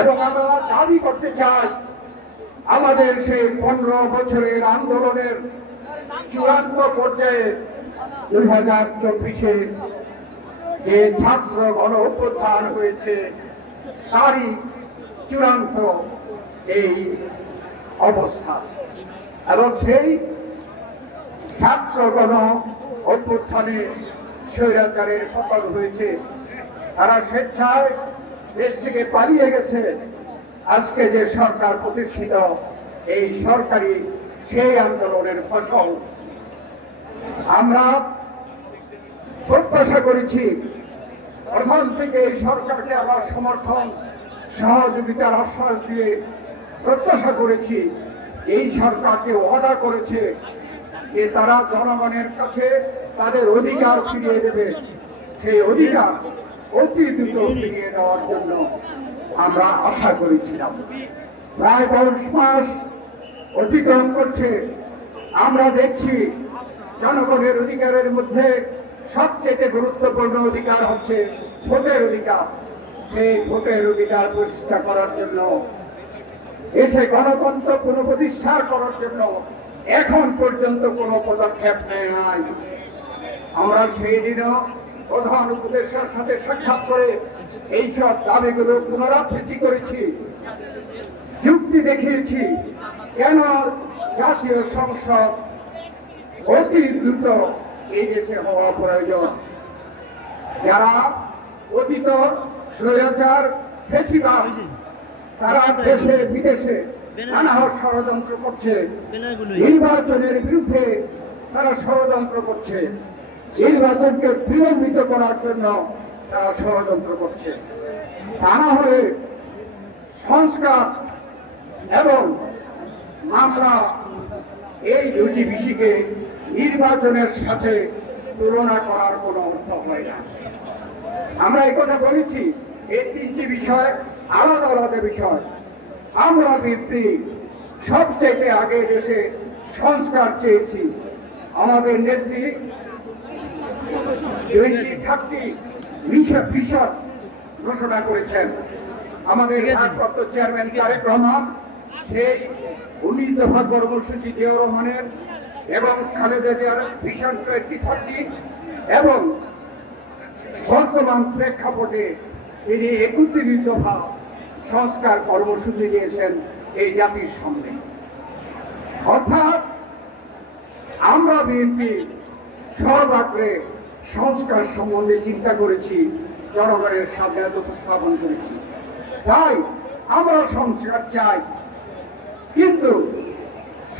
এবং আমরা দাবি করতে চাই আমাদের সেই 15 বছরের আন্দোলনের চূড়ান্ত পর্যায়ে 2024-এ যে ছাত্র গণ অভ্যুত্থান হয়েছে তারই চূড়ান্ত এই অবস্থা। এবং সেই ছাত্র গণ অভ্যুত্থানে স্বৈরাচারের পতন হয়েছে, তারা স্বেচ্ছায় দেশ থেকে পালিয়ে গেছে। আজকে যে সরকার প্রতিষ্ঠিত, এই সরকারি সেই আন্দোলনের ফসল। আমরা প্রত্যাশা করেছি প্রথম থেকে এই সরকারকে আমার সমর্থন সহযোগিতার আশ্বাস দিয়ে প্রত্যাশা করেছি। এই সরকারকে ওয়াদা করেছে যে তারা জনগণের কাছে তাদের অধিকার ফিরিয়ে দেবে। সেই অধিকার অতি দ্রুত ফিরিয়ে দেওয়ার জন্য আমরা আশা করেছিলাম। প্রায় 10 মাস অতিক্রম করছে, আমরা দেখছি জনগণের অধিকারের মধ্যে সবচেয়ে গুরুত্বপূর্ণ অধিকার হচ্ছে ভোটের অধিকার। সেই ভোটের অধিকার প্রতিষ্ঠা করার জন্য, দেশে গণতন্ত্র পুনঃপ্রতিষ্ঠা করার জন্য এখন পর্যন্ত কোনো পদক্ষেপ নেয় নাই। আমরা সেই দিনও প্রধান উপদেষ্টার সাথে সাক্ষাৎ করে এইসব দাবিগুলো পুনরাবৃত্তি করেছি, যুক্তি দেখিয়েছি কেন জাতীয় সংসদ অতি দ্রুত এই দেশে হওয়া প্রয়োজন। যারা অতীত স্বৈরাচার ফ্যাসিবাদ, তারা দেশে বিদেশে নানা ষড়যন্ত্র করছে, নির্বাচনের বিরুদ্ধে তারা ষড়যন্ত্র করছে, নির্বাচনকে বিলম্বিত করার জন্য তারা ষড়যন্ত্র করছে। তা না হলে সংস্কার এবং মামলা এই দুটি বিষয়কে নির্বাচনের সাথে তুলনা করার কোনো অর্থ হয় না। আমরা এই কথা বলেছি, এই 3টি বিষয় আলাদা আলাদা বিষয়। আমরা বিএনপি সবচেয়ে আগে দেশে সংস্কার চেয়েছি। আমাদের নেত্রী 2030 ভিশন ঘোষণা করেছেন। আমাদের ভারপ্রাপ্ত চেয়ারম্যান তারেক রহমান সেই 19 দফা কর্মসূচি জিয়াউর রহমানের এবং খালেদা জিয়ার ভিশন 2030 এবং বর্তমান প্রেক্ষাপটে তিনি 31 দফা সংস্কার কর্মসূচি দিয়েছেন এই জাতির সামনে। অর্থাৎ আমরা বিএনপি সর্বাগ্রে সংস্কার সম্বন্ধে চিন্তা করেছি, জনগণের সামনে উপস্থাপন করেছি। তাই আমরা সংস্কার চাই, কিন্তু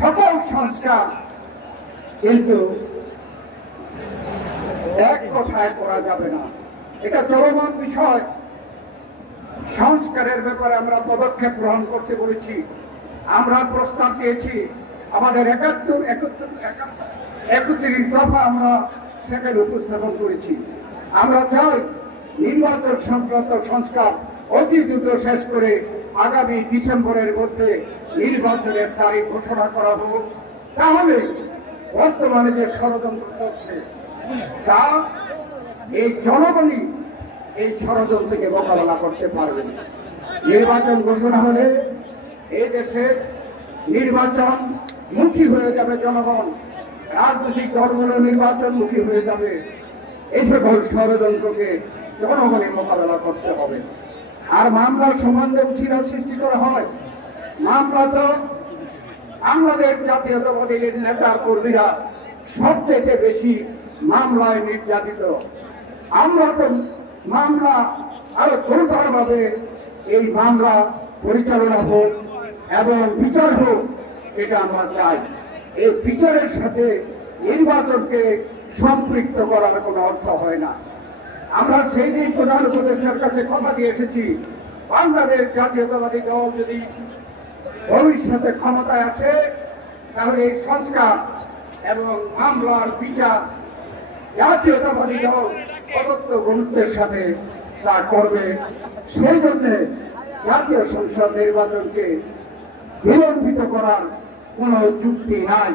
সকল সংস্কার কিন্তু এক কথায় করা যাবে না। এটা চলমান বিষয়। সংস্কারের ব্যাপারে আমরা পদক্ষেপ গ্রহণ করতে বলেছি। আমরা প্রস্তাব দিয়েছি, আমাদের 31 দফা আমরা সেখানে উপস্থাপন করেছি। আমরা চাই নির্বাচন সংক্রান্ত সংস্কার অতি দ্রুত শেষ করে আগামী ডিসেম্বরের মধ্যে নির্বাচনের তারিখ ঘোষণা করা হোক। তাহলে বর্তমানে যে ষড়যন্ত্র চলছে তা এই জনগণই এই ষড়যন্ত্রকে মোকাবেলা করতে পারবে। নির্বাচন ঘোষণা হলে এই দেশের নির্বাচন মুখী হয়ে যাবে জনগণ, রাজনৈতিক দলগুলো নির্বাচন মুখী হয়ে যাবে। এই সকল ষড়যন্ত্রকে জনগণের মোকাবেলা করতে হবে। আর মামলার সম্বন্ধে উচিত সৃষ্টি করা হয়। মামলা তো বাংলাদেশ জাতীয়তাবাদী নেতার কর্মীরা সবচেয়ে বেশি মামলায় নির্যাতিত। আমরা তো মামলা আরো জোরদারভাবে এই মামলা পরিচালনা হোক এবং বিচার হোক, এটা আমরা চাই। এই বিচারের সাথে নির্বাচনকে সম্পৃক্ত করার কোনো অর্থ হয় না। আমরা সেই দিন প্রধান উপদেষ্টার কাছে কথা দিয়ে এসেছি, বাংলাদেশ জাতীয়তাবাদী দল যদি ভবিষ্যতে ক্ষমতায় আসে তাহলে এই সংস্কার এবং মামলার বিচার জাতীয়তাবাদী দল প্রদত্ত গুরুত্বের সাথে তা করবে। সেই জন্য জাতীয় সংসদ নির্বাচনকে বিলম্বিত করার কোন যুক্তি নাই।